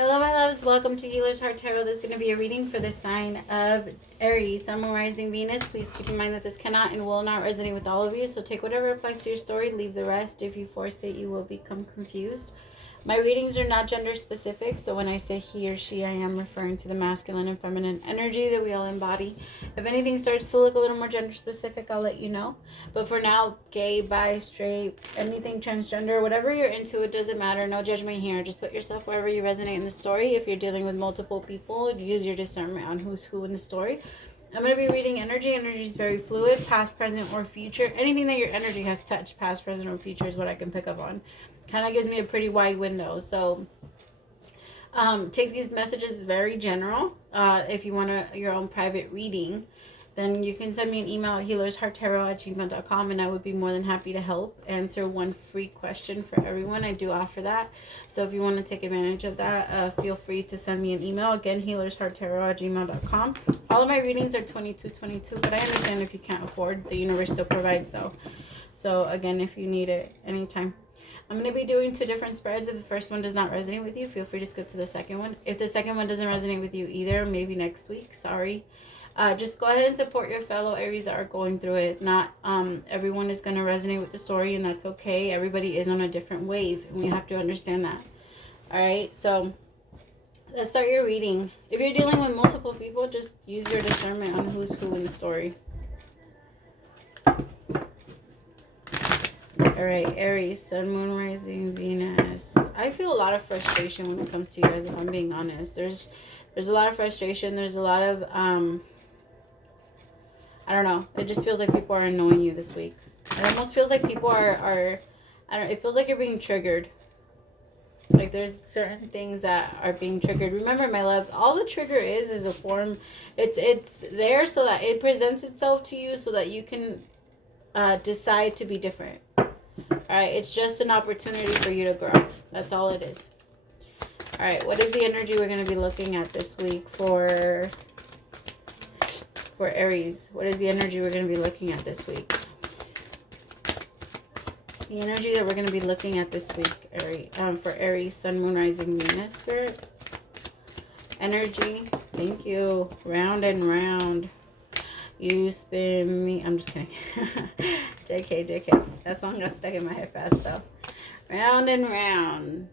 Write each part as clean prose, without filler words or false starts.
Hello, my loves. Welcome to Healer's Heart Tarot. This is going to be a reading for the sign of Aries, Sun, Moon, Rising, Venus. Please keep in mind that this cannot and will not resonate with all of you. So take whatever applies to your story. Leave the rest. If you force it, you will become confused. My readings are not gender specific, so when I say he or she, I am referring to the masculine and feminine energy that we all embody. If anything starts to look a little more gender specific, I'll let you know. But for now, gay, bi, straight, anything transgender, whatever you're into, it doesn't matter. No judgment here. Just put yourself wherever you resonate in the story. If you're dealing with multiple people, use your discernment on who's who in the story. I'm going to be reading energy. Energy is very fluid, past, present, or future. Anything that your energy has touched, past, present, or future, is what I can pick up on. Kind of gives me a pretty wide window. So take these messages very general. If you want your own private reading, then you can send me an email at HealersHeartTarot@gmail.com, and I would be more than happy to help answer one free question for everyone. I do offer that. So if you want to take advantage of that, feel free to send me an email. Again, HealersHeartTarot@gmail.com. All of my readings are $22.22, but I understand if you can't afford. The universe still provides, though. So again, if you need it anytime. I'm going to be doing 2 different spreads. If the first one does not resonate with you, feel free to skip to the second one. If the second one doesn't resonate with you either, maybe next week, sorry. Just go ahead and support your fellow Aries that are going through it. Not everyone is going to resonate with the story, and that's okay. Everybody is on a different wave, and we have to understand that. All right, so let's start your reading. If you're dealing with multiple people, just use your discernment on who's who in the story. All right, Aries, Sun, Moon, Rising, Venus. I feel a lot of frustration when it comes to you guys, if I'm being honest. There's a lot of frustration. There's a lot of, I don't know. It just feels like people are annoying you this week. It almost feels like people are it feels like you're being triggered. Like there's certain things that are being triggered. Remember, my love, all the trigger is a form. It's there so that it presents itself to you so that you can decide to be different. Alright, it's just an opportunity for you to grow. That's all it is. Alright, what is the energy we're going to be looking at this week for Aries? What is the energy we're going to be looking at this week? The energy that we're going to be looking at this week, Aries, for Aries, Sun, Moon, Rising, Venus, Spirit. Energy. Thank you. Round and round. You spin me. I'm just kidding. JK. That song got stuck in my head fast though. Round and round.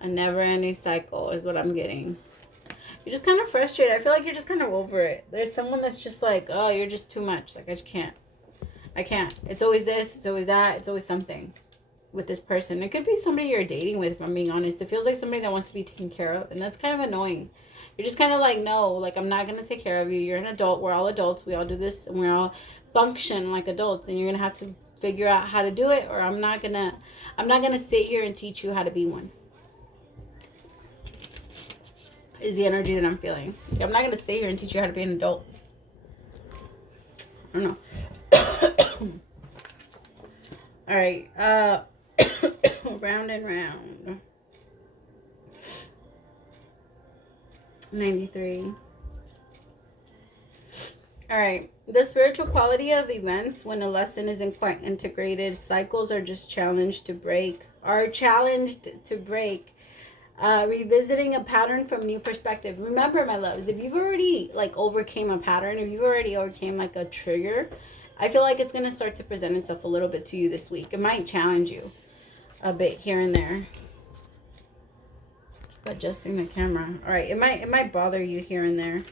A never-ending cycle is what I'm getting. You're just kind of frustrated. I feel like you're just kind of over it. There's someone that's just like, oh, you're just too much. Like, I just can't. I can't. It's always this. It's always that. It's always something with this person. It could be somebody you're dating with, if I'm being honest. It feels like somebody that wants to be taken care of. And that's kind of annoying. You're just kind of like, no, like, I'm not going to take care of you. You're an adult. We're all adults. We all do this. And we're all function like adults. And you're going to have to figure out how to do it. Or I'm not going to sit here and teach you how to be one. Is the energy that I'm feeling. I'm not going to sit here and teach you how to be an adult. I don't know. All right. Round and round. 93. All right. The spiritual quality of events when a lesson isn't quite integrated. Cycles are just challenged to break. Revisiting a pattern from new perspective. Remember, my loves, if you've already overcame a pattern, if you've already overcame a trigger, I feel like it's going to start to present itself a little bit to you this week. It might challenge you a bit here and there. Adjusting the camera. All right, it might bother you here and there.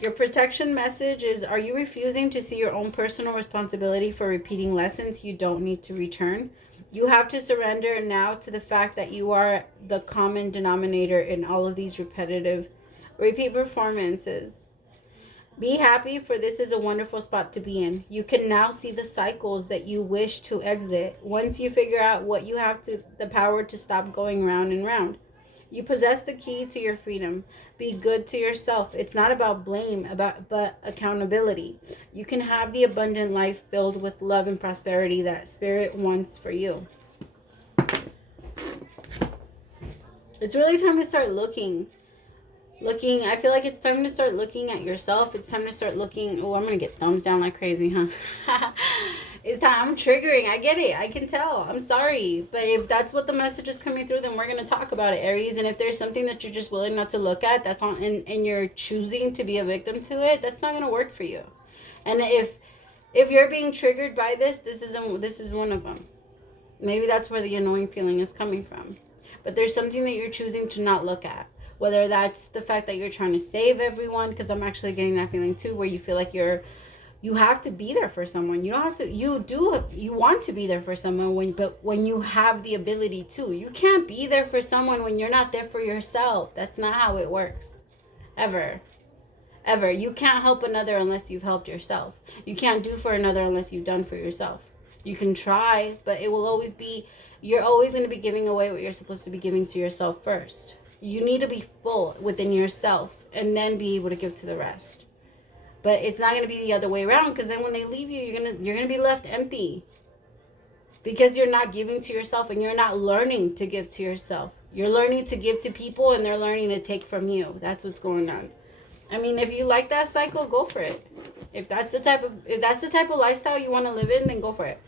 Your protection message is, are you refusing to see your own personal responsibility for repeating lessons you don't need to return? You have to surrender now to the fact that you are the common denominator in all of these repeat performances. Be happy, for this is a wonderful spot to be in. You can now see the cycles that you wish to exit. Once you figure out what you have the power to stop going round and round. You possess the key to your freedom. Be good to yourself. It's not about blame, but accountability. You can have the abundant life filled with love and prosperity that Spirit wants for you. It's really time to start looking. I feel like it's time to start looking at yourself. It's time to start looking. Oh, I'm going to get thumbs down like crazy, huh? It's time. I'm triggering. I get it. I can tell. I'm sorry. But if that's what the message is coming through, then we're going to talk about it, Aries. And if there's something that you're just willing not to look at, that's on, and you're choosing to be a victim to it, that's not going to work for you. And if you're being triggered by this is one of them. Maybe that's where the annoying feeling is coming from. But there's something that you're choosing to not look at. Whether that's the fact that you're trying to save everyone, because I'm actually getting that feeling too, where you feel like you have to be there for someone. You don't have to, you want to be there for someone, but when you have the ability to. You can't be there for someone when you're not there for yourself. That's not how it works. Ever. You can't help another unless you've helped yourself. You can't do for another unless you've done for yourself. You can try, but it will always be, you're always going to be giving away what you're supposed to be giving to yourself first. You need to be full within yourself and then be able to give to the rest. But it's not going to be the other way around, because then when they leave you, you're going to be left empty. Because you're not giving to yourself and you're not learning to give to yourself. You're learning to give to people and they're learning to take from you. That's what's going on. I mean, if you like that cycle, go for it. If that's the type of lifestyle you want to live in, then go for it.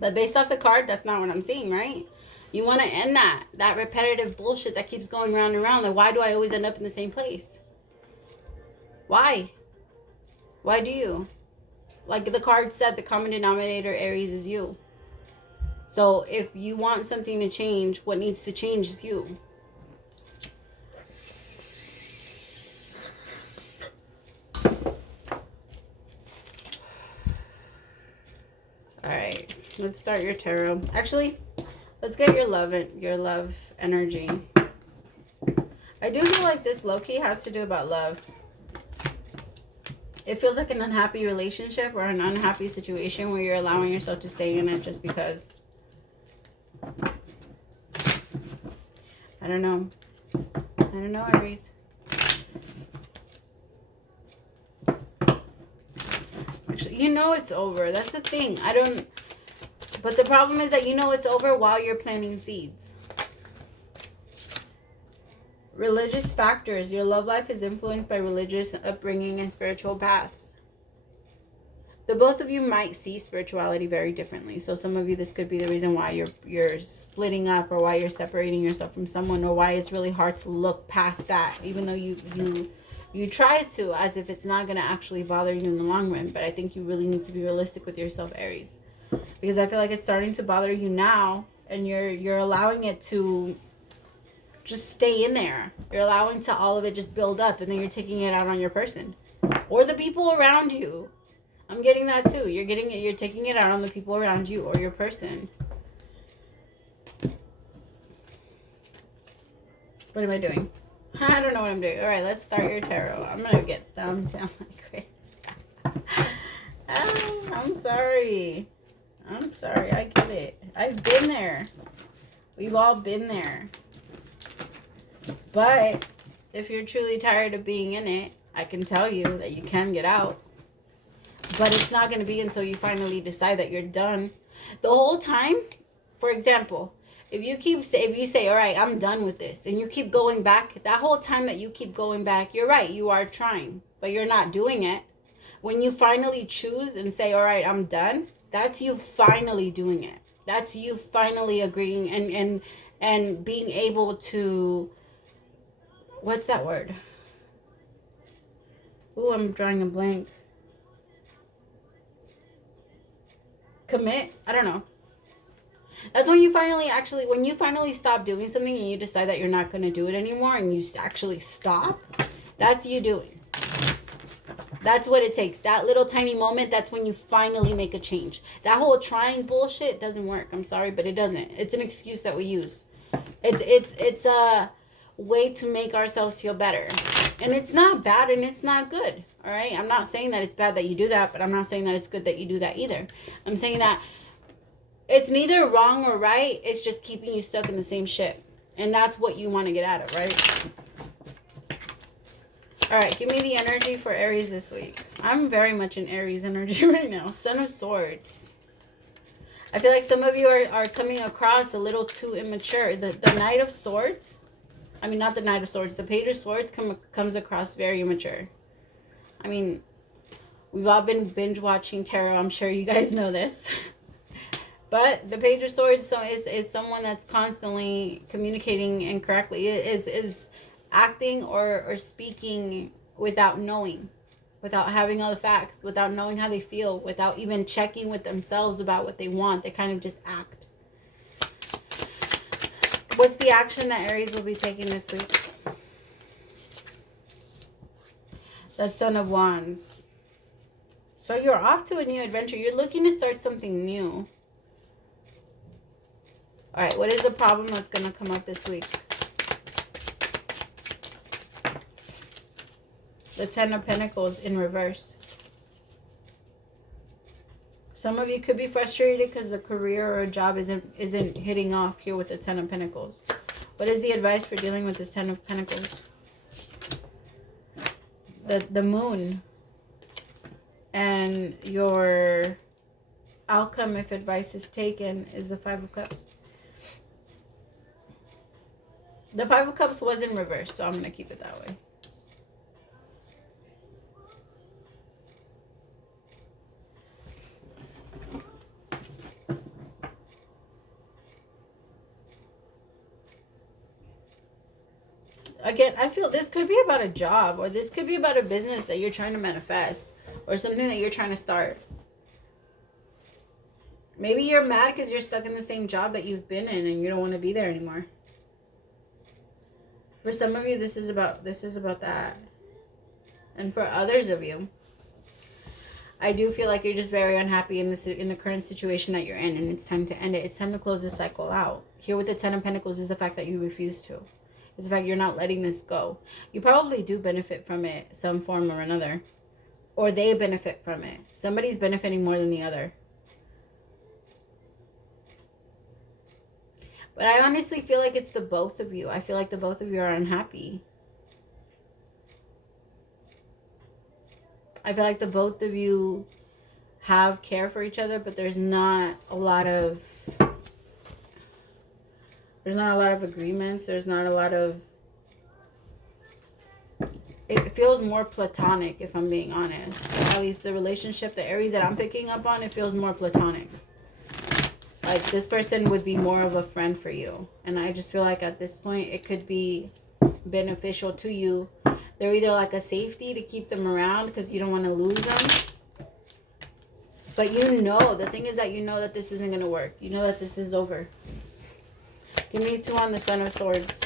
But based off the card, that's not what I'm seeing, right? You want to end that repetitive bullshit that keeps going round and round. Like, why do I always end up in the same place? Why? Why do you? Like the card said, the common denominator, Aries, is you. So if you want something to change, what needs to change is you. Alright, let's start your tarot. Actually, let's get your love energy. I do feel like this low-key has to do about love. It feels like an unhappy relationship or an unhappy situation where you're allowing yourself to stay in it just because. I don't know. Aries. Actually, you know it's over. That's the thing. But the problem is that you know it's over while you're planting seeds. Religious factors. Your love life is influenced by religious upbringing and spiritual paths. The both of you might see spirituality very differently. So some of you, this could be the reason why you're splitting up, or why you're separating yourself from someone, or why it's really hard to look past that, even though you try to, as if it's not going to actually bother you in the long run. But I think you really need to be realistic with yourself, Aries, because I feel like it's starting to bother you now, and you're allowing it to just stay in there. You're allowing to all of it just build up, and then you're taking it out on your person or the people around you. I'm getting that too. You're taking it out on the people around you or your person. What am I doing? I don't know what I'm doing. All right, let's start your tarot. I'm gonna get thumbs down like crazy. I'm sorry. I get it. I've been there. We've all been there. But if you're truly tired of being in it, I can tell you that you can get out. But it's not going to be until you finally decide that you're done. The whole time, for example, if you say, all right, I'm done with this, and you keep going back, that whole time that you keep going back, you're right, you are trying, but you're not doing it. When you finally choose and say, all right, I'm done, that's you finally doing it. That's you finally agreeing and being able to, what's that word? Ooh, I'm drawing a blank. Commit? I don't know. That's when you finally stop doing something and you decide that you're not going to do it anymore, and you actually stop. That's you doing. That's what it takes. That little tiny moment, that's when you finally make a change. That whole trying bullshit doesn't work. I'm sorry, but it doesn't. It's an excuse that we use. It's a way to make ourselves feel better. And it's not bad and it's not good. All right? I'm not saying that it's bad that you do that, but I'm not saying that it's good that you do that either. I'm saying that it's neither wrong or right. It's just keeping you stuck in the same shit. And that's what you want to get out of, right? All right, give me the energy for Aries this week. I'm very much in Aries energy right now. Son of Swords. I feel like some of you are coming across a little too immature. The Knight of Swords, I mean, not the Knight of Swords, the Page of Swords comes across very immature. I mean, We've all been binge watching tarot. I'm sure you guys know this. But the Page of Swords is someone that's constantly communicating incorrectly. It is acting or speaking without knowing, without having all the facts, without knowing how they feel, without even checking with themselves about what they want. They kind of just act. What's the action that Aries will be taking this week? The Son of Wands. So you're off to a new adventure. You're looking to start something new. All right, what is the problem that's going to come up this week? The Ten of Pentacles in reverse. Some of you could be frustrated because the career or job isn't hitting off here with the Ten of Pentacles. What is the advice for dealing with this Ten of Pentacles? The Moon. And your outcome, if advice is taken, is the Five of Cups. The Five of Cups was in reverse, so I'm going to keep it that way. Again, I feel this could be about a job, or this could be about a business that you're trying to manifest, or something that you're trying to start. Maybe you're mad because you're stuck in the same job that you've been in and you don't want to be there anymore. For some of you, this is about that. And for others of you, I do feel like you're just very unhappy in the current situation that you're in, and it's time to end it. It's time to close this cycle out. Here with the Ten of Pentacles is the fact that you refuse to. It's the fact you're not letting this go. You probably do benefit from it some form or another. Or they benefit from it. Somebody's benefiting more than the other. But I honestly feel like it's the both of you. I feel like the both of you are unhappy. I feel like the both of you have care for each other, but there's not a lot of agreements. There's not a lot of... It feels more platonic, if I'm being honest. At least the relationship, the Aries that I'm picking up on, it feels more platonic. Like, this person would be more of a friend for you. And I just feel like at this point, it could be beneficial to you. They're either like a safety to keep them around because you don't want to lose them. But you know, the thing is that you know that this isn't going to work. You know that this is over. Give me 2 on the Son of Swords.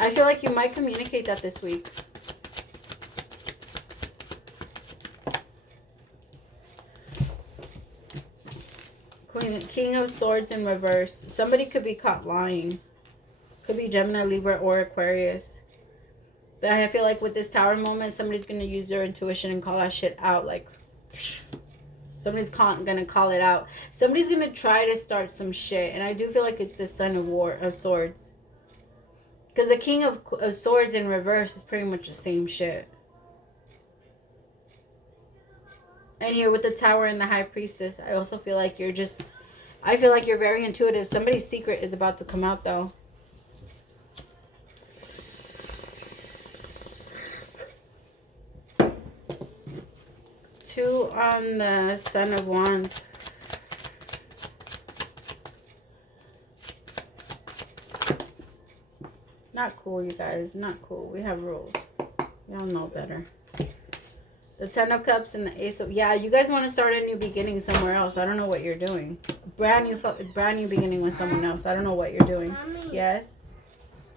I feel like you might communicate that this week. King of Swords in reverse. Somebody could be caught lying. Could be Gemini, Libra, or Aquarius. But I feel like with this Tower moment, somebody's going to use their intuition and call that shit out. Like, somebody's going to call it out. Somebody's going to try to start some shit. And I do feel like it's the Son of Swords. Because the King of Swords in reverse is pretty much the same shit. And here with the Tower and the High Priestess, I also feel like you're just... I feel like you're very intuitive. Somebody's secret is about to come out, though. Two on the Son of Wands. Not cool, you guys. Not cool. We have rules. Y'all know better. The Ten of Cups and the Ace of... Yeah, you guys want to start a new beginning somewhere else. I don't know what you're doing. Brand new beginning with someone else. I don't know what you're doing. Mommy, yes?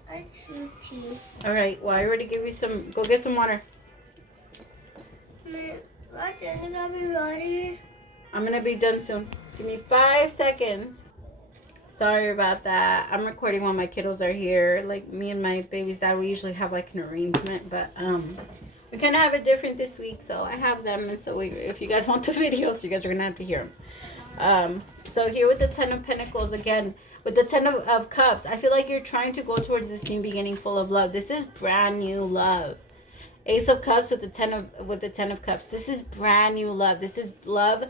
I choose you. All right. Well, I already give you some... Go get some water. What? Is it gonna be ready? I'm going to be done soon. Give me 5 seconds. Sorry about that. I'm recording while my kiddos are here. Like, me and my baby's dad, we usually have, like, an arrangement. But, we kind of have it different this week, so I have them, and so if you guys want the videos, you guys are going to have to hear them. So here with the Ten of Pentacles, again, with the Ten of Cups, I feel like you're trying to go towards this new beginning full of love. This is brand new love. Ace of Cups with the Ten of Cups. This is brand new love. This is love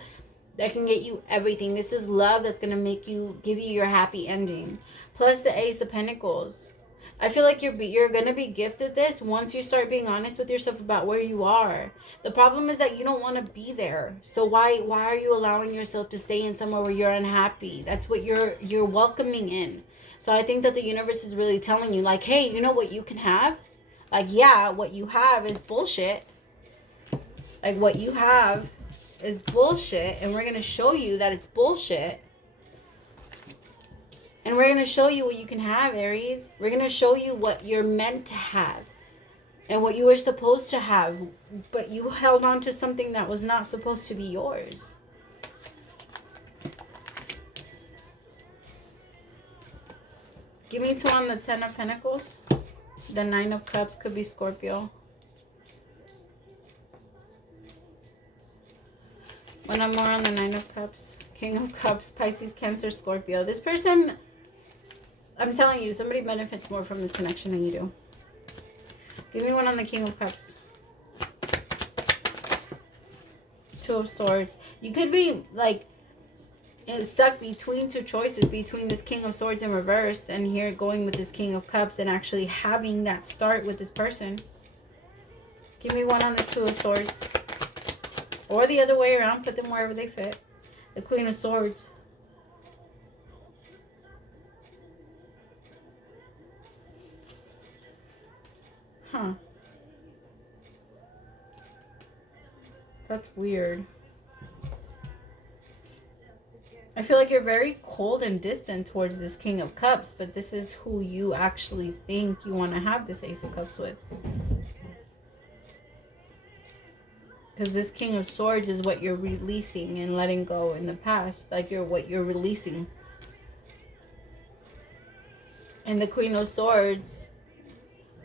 that can get you everything. This is love that's going to give you your happy ending. Plus the Ace of Pentacles. I feel like you're gonna be gifted this once you start being honest with yourself about where you are. The problem is that you don't want to be there. So why are you allowing yourself to stay in somewhere where you're unhappy? That's what you're welcoming in. So I think that the universe is really telling you, like, hey, you know what you can have? Like, yeah, what you have is bullshit. Like, what you have is bullshit, and we're gonna show you that it's bullshit. And we're going to show you what you can have, Aries. We're going to show you what you're meant to have and what you were supposed to have. But you held on to something that was not supposed to be yours. Give me 2 on the 10 of Pentacles. The 9 of Cups could be Scorpio. 1 more on the 9 of Cups. King of Cups, Pisces, Cancer, Scorpio. This person, I'm telling you, somebody benefits more from this connection than you do. Give me 1 on the King of Cups. 2 of Swords. You could be like stuck between 2 choices, between this King of Swords in reverse and here going with this King of Cups and actually having that start with this person. Give me 1 on this 2 of Swords. Or the other way around, put them wherever they fit. The Queen of Swords. Huh. That's weird. I feel like you're very cold and distant towards this King of Cups, but this is who you actually think you want to have this Ace of Cups with. Because this King of Swords is what you're releasing and letting go in the past. Like what you're releasing. And the Queen of Swords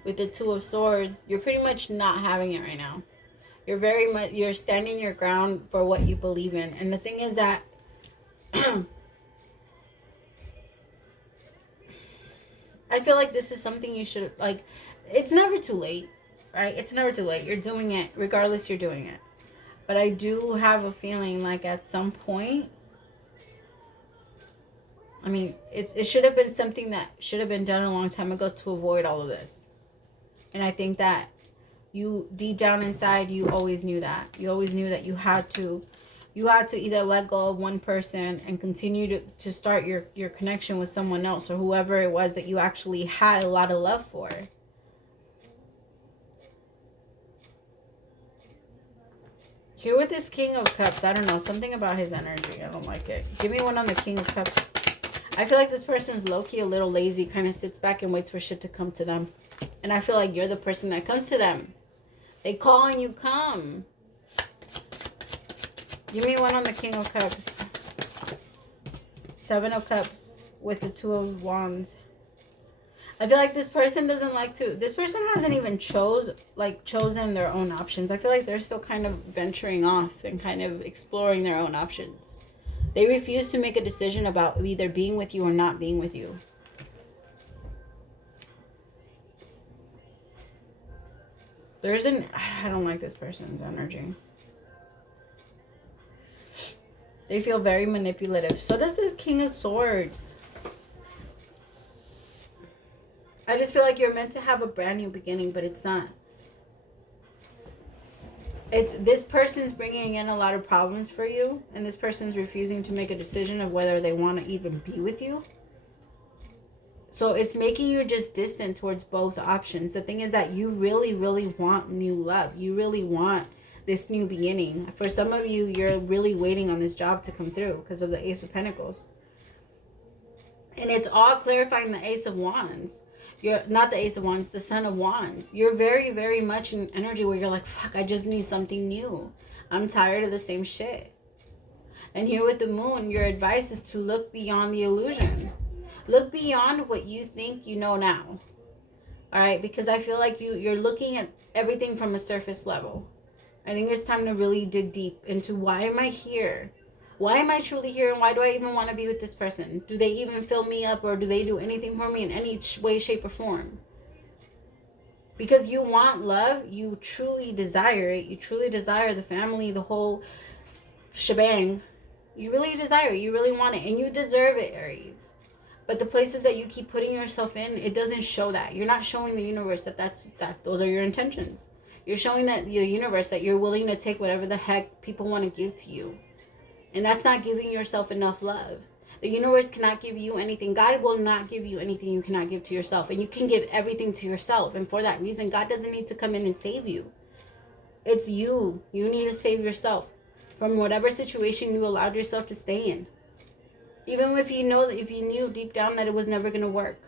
with the 2 of Swords, you're pretty much not having it right now. You're very much, you're standing your ground for what you believe in. And the thing is that I feel like this is something you should, like, it's never too late, right? It's never too late. You're doing it. Regardless, you're doing it. But I do have a feeling like at some point, I mean, it should have been something that should have been done a long time ago to avoid all of this. And I think that you, deep down inside, you always knew that. You always knew that you had to either let go of one person and continue to start your connection with someone else or whoever it was that you actually had a lot of love for. Here with this King of Cups, I don't know, something about his energy. I don't like it. Give me 1 on the King of Cups. I feel like this person's low-key a little lazy, kind of sits back and waits for shit to come to them. And I feel like you're the person that comes to them. They call and you come. Give me 1 on the King of Cups. 7 of Cups with the 2 of Wands. I feel like this person doesn't like to... This person hasn't even chosen their own options. I feel like they're still kind of venturing off and kind of exploring their own options. They refuse to make a decision about either being with you or not being with you. I don't like this person's energy. They feel very manipulative. So does this King of Swords. I just feel like you're meant to have a brand new beginning, but it's not. This person's bringing in a lot of problems for you, and this person's refusing to make a decision of whether they want to even be with you. So it's making you just distant towards both options. The thing is that you really, really want new love. You really want this new beginning. For some of you, you're really waiting on this job to come through because of the Ace of Pentacles. And it's all clarifying the Ace of Wands. You're not the Ace of Wands, the Son of Wands. You're very, very much in energy where you're like, fuck, I just need something new. I'm tired of the same shit. And here with the Moon, your advice is to look beyond the illusion. Look beyond what you think you know now. All right? Because I feel like you're looking at everything from a surface level. I think it's time to really dig deep into why am I here? Why am I truly here? And why do I even want to be with this person? Do they even fill me up, or do they do anything for me in any way, shape, or form? Because you want love. You truly desire it. You truly desire the family, the whole shebang. You really desire it. You really want it. And you deserve it, Aries. But the places that you keep putting yourself in, it doesn't show that. You're not showing the universe that those are your intentions. You're showing that the universe that you're willing to take whatever the heck people want to give to you. And that's not giving yourself enough love. The universe cannot give you anything. God will not give you anything you cannot give to yourself. And you can give everything to yourself. And for that reason, God doesn't need to come in and save you. It's you. You need to save yourself from whatever situation you allowed yourself to stay in. Even if you knew deep down that it was never going to work.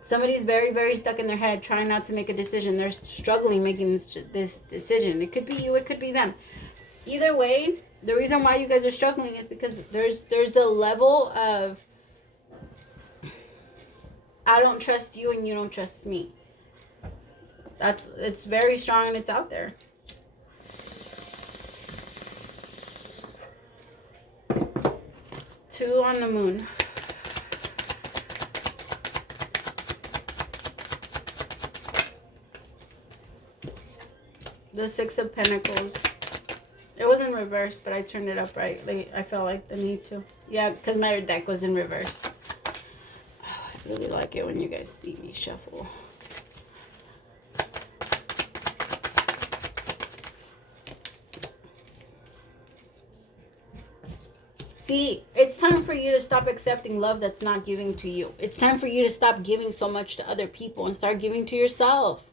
Somebody's very, very stuck in their head trying not to make a decision. They're struggling making this decision. It could be you. It could be them. Either way, the reason why you guys are struggling is because there's a level of I don't trust you and you don't trust me. It's very strong and it's out there. Two on the moon. The Six of Pentacles. It was in reverse, but I turned it up right. I felt like the need to. Yeah, because my deck was in reverse. Oh, I really like it when you guys see me shuffle. See, it's time for you to stop accepting love that's not giving to you. It's time for you to stop giving so much to other people and start giving to yourself.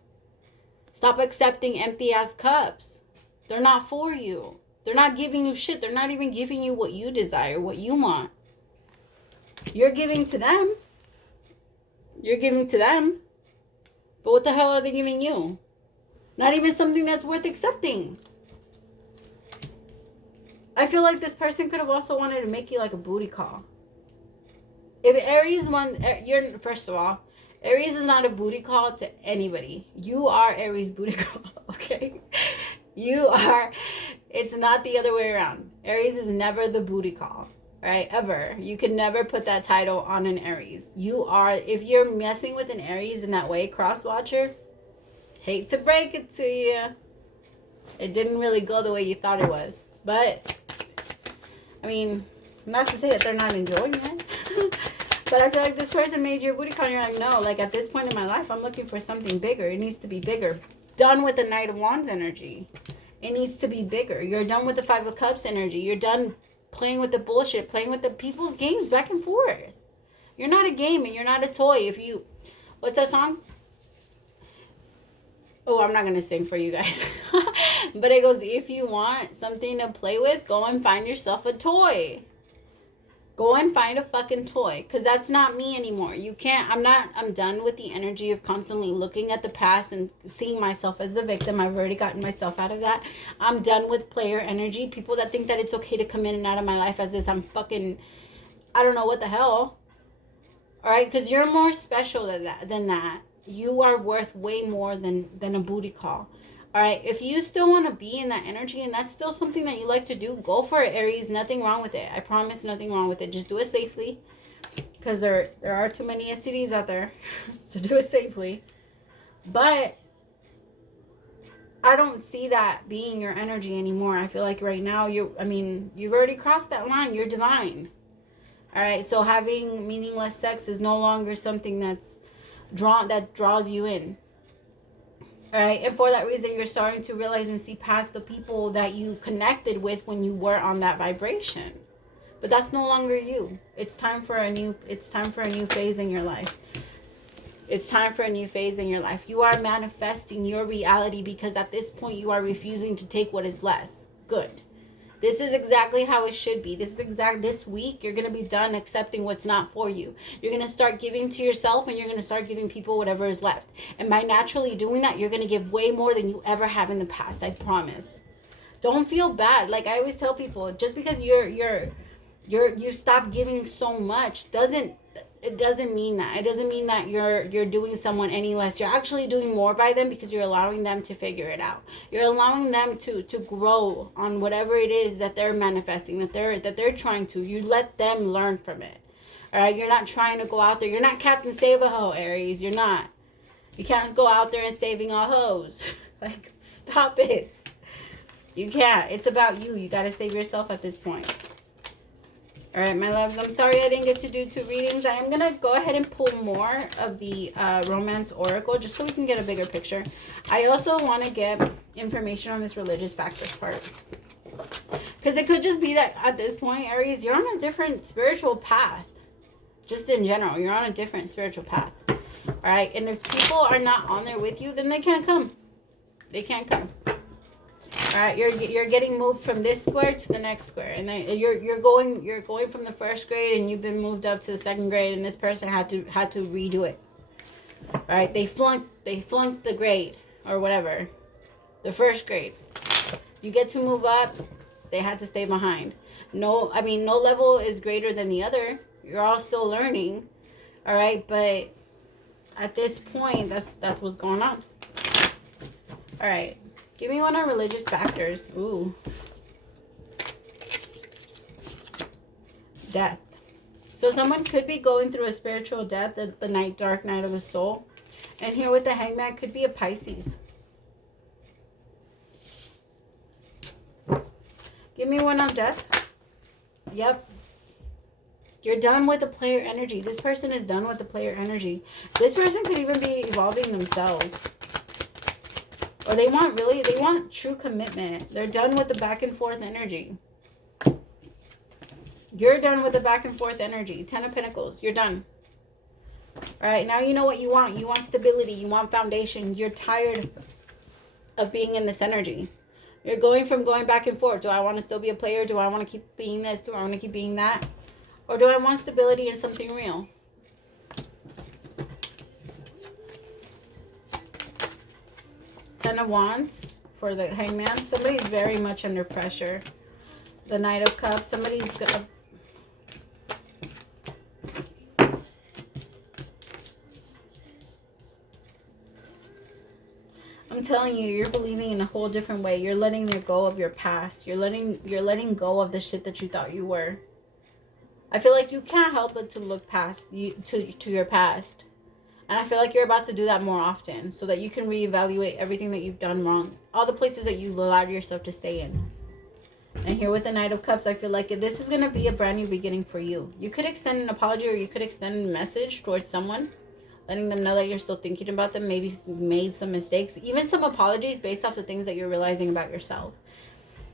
Stop accepting empty-ass cups. They're not for you. They're not giving you shit. They're not even giving you what you desire, what you want. You're giving to them. You're giving to them. But what the hell are they giving you? Not even something that's worth accepting. I feel like this person could have also wanted to make you like a booty call. If Aries first of all, Aries is not a booty call to anybody. You are Aries booty call, okay? You are, it's not the other way around. Aries is never the booty call, right? Ever. You can never put that title on an Aries. You are, if you're messing with an Aries in that way, cross watcher, hate to break it to you. It didn't really go the way you thought it was. But, I mean, not to say that they're not enjoying it. But I feel like this person made your booty call and you're like, no, like at this point in my life, I'm looking for something bigger. It needs to be bigger. Done with the Knight of Wands energy. It needs to be bigger. You're done with the Five of Cups energy. You're done playing with the bullshit, playing with the people's games back and forth. You're not a game and you're not a toy. What's that song? Oh, I'm not going to sing for you guys. But it goes, if you want something to play with, go and find yourself a toy. Go and find a fucking toy. Because that's not me anymore. You can't, I'm done with the energy of constantly looking at the past and seeing myself as the victim. I've already gotten myself out of that. I'm done with player energy. People that think that it's okay to come in and out of my life as this, I'm fucking, I don't know what the hell. Alright, because you're more special than that. You are worth way more than a booty call. Alright, if you still want to be in that energy and that's still something that you like to do, go for it, Aries. Nothing wrong with it. I promise, nothing wrong with it. Just do it safely. Because there are too many STDs out there. So do it safely. But I don't see that being your energy anymore. I feel like right now, you've already crossed that line. You're divine. Alright, so having meaningless sex is no longer something that draws you in. Alright, and for that reason, you're starting to realize and see past the people that you connected with when you were on that vibration. But that's no longer you. It's time for a new phase in your life. It's time for a new phase in your life. You are manifesting your reality because at this point you are refusing to take what is less. Good. This is exactly how it should be. This week, you're going to be done accepting what's not for you. You're going to start giving to yourself and you're going to start giving people whatever is left. And by naturally doing that, you're going to give way more than you ever have in the past. I promise. Don't feel bad. Like I always tell people, just because you stop giving so much it doesn't mean that. It doesn't mean that you're doing someone any less. You're actually doing more by them because you're allowing them to figure it out. You're allowing them to grow on whatever it is that they're manifesting, that they're trying to. You let them learn from it. All right, you're not trying to go out there. You're not Captain Save a Hoe, Aries. You're not. You can't go out there and saving all hoes. Like, stop it. You can't. It's about you. You got to save yourself at this point. All right, my loves, I'm sorry I didn't get to do 2 readings. I am going to go ahead and pull more of the Romance Oracle just so we can get a bigger picture. I also want to get information on this religious factors part. Because it could just be that at this point, Aries, you're on a different spiritual path. Just in general, you're on a different spiritual path. All right, and if people are not on there with you, then they can't come. They can't come. All right, you're getting moved from this square to the next square, and then you're going from the 1st grade, and you've been moved up to the 2nd grade, and this person had to redo it. All right, they flunked the grade or whatever, the 1st grade. You get to move up, they had to stay behind. No level is greater than the other. You're all still learning, all right, but at this point, that's what's going on. All right. Give me one on religious factors. Ooh. Death. So someone could be going through a spiritual death, the dark night of the soul. And here with the Hangman could be a Pisces. Give me one on death. Yep. You're done with the player energy. This person is done with the player energy. This person could even be evolving themselves. Or they want true commitment. They're done with the back and forth energy. You're done with the back and forth energy. 10 of Pentacles. You're done. All right, now you know what you want. You want stability. You want foundation. You're tired of being in this energy. You're going back and forth. Do I want to still be a player? Do I want to keep being this? Do I want to keep being that? Or do I want stability and something real? Ten of Wands for the Hangman. Somebody's very much under pressure. The Knight of Cups. Somebody's gonna... I'm telling you, you're believing in a whole different way. You're letting go of your past. You're letting go of the shit that you thought you were. I feel like you can't help but to look past to your past. And I feel like you're about to do that more often so that you can reevaluate everything that you've done wrong. All the places that you've allowed yourself to stay in. And here with the Knight of Cups, I feel like this is going to be a brand new beginning for you. You could extend an apology or you could extend a message towards someone, letting them know that you're still thinking about them, maybe made some mistakes. Even some apologies based off the things that you're realizing about yourself.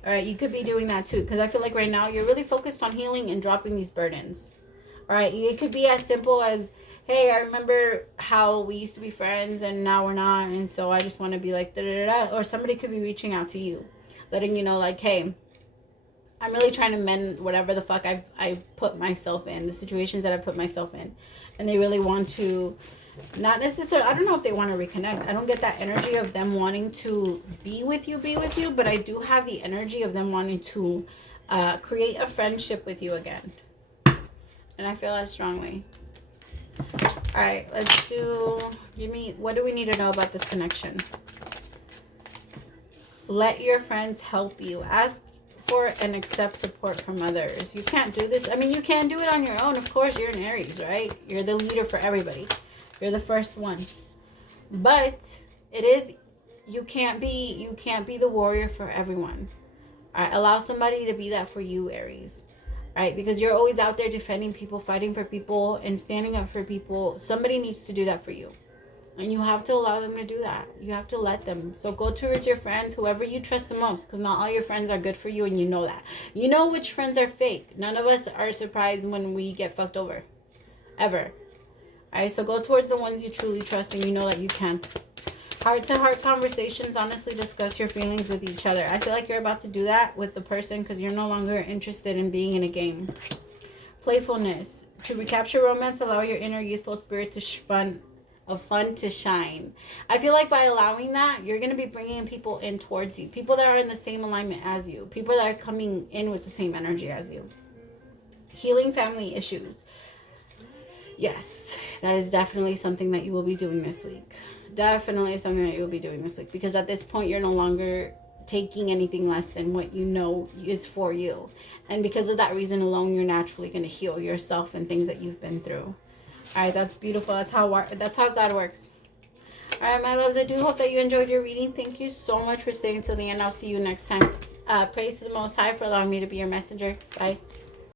All right, you could be doing that too. Because I feel like right now you're really focused on healing and dropping these burdens. All right, it could be as simple as... Hey, I remember how we used to be friends and now we're not. And so I just want to be like, da-da-da-da. Or somebody could be reaching out to you. Letting you know like, hey, I'm really trying to mend whatever the fuck I've put myself in. The situations that I put myself in. And they really want to, not necessarily, I don't know if they want to reconnect. I don't get that energy of them wanting to be with you. But I do have the energy of them wanting to create a friendship with you again. And I feel that strongly. All right, let's do, what do we need to know about this connection? Let your friends help you. Ask for and accept support from others. You can't do this. I mean, you can do it on your own. Of course, you're an Aries, right? You're the leader for everybody. You're the first one. But you can't be the warrior for everyone. All right, allow somebody to be that for you, Aries. Right? Because you're always out there defending people, fighting for people, and standing up for people. Somebody needs to do that for you. And you have to allow them to do that. You have to let them. So go towards your friends, whoever you trust the most. Because not all your friends are good for you, and you know that. You know which friends are fake. None of us are surprised when we get fucked over. Ever. Alright, so go towards the ones you truly trust, and you know that you can. Heart-to-heart conversations, honestly discuss your feelings with each other. I feel like you're about to do that with the person because you're no longer interested in being in a game. Playfulness. To recapture romance, allow your inner youthful spirit to fun to shine. I feel like by allowing that, you're going to be bringing people in towards you. People that are in the same alignment as you. People that are coming in with the same energy as you. Healing family issues. Yes, that is definitely something that you will be doing this week. Definitely something that you'll be doing this week. Because at this point, you're no longer taking anything less than what you know is for you. And because of that reason alone, you're naturally going to heal yourself and things that you've been through. All right, that's beautiful. That's how God works. All right, my loves, I do hope that you enjoyed your reading. Thank you so much for staying till the end. I'll see you next time. Praise to the Most High for allowing me to be your messenger. Bye.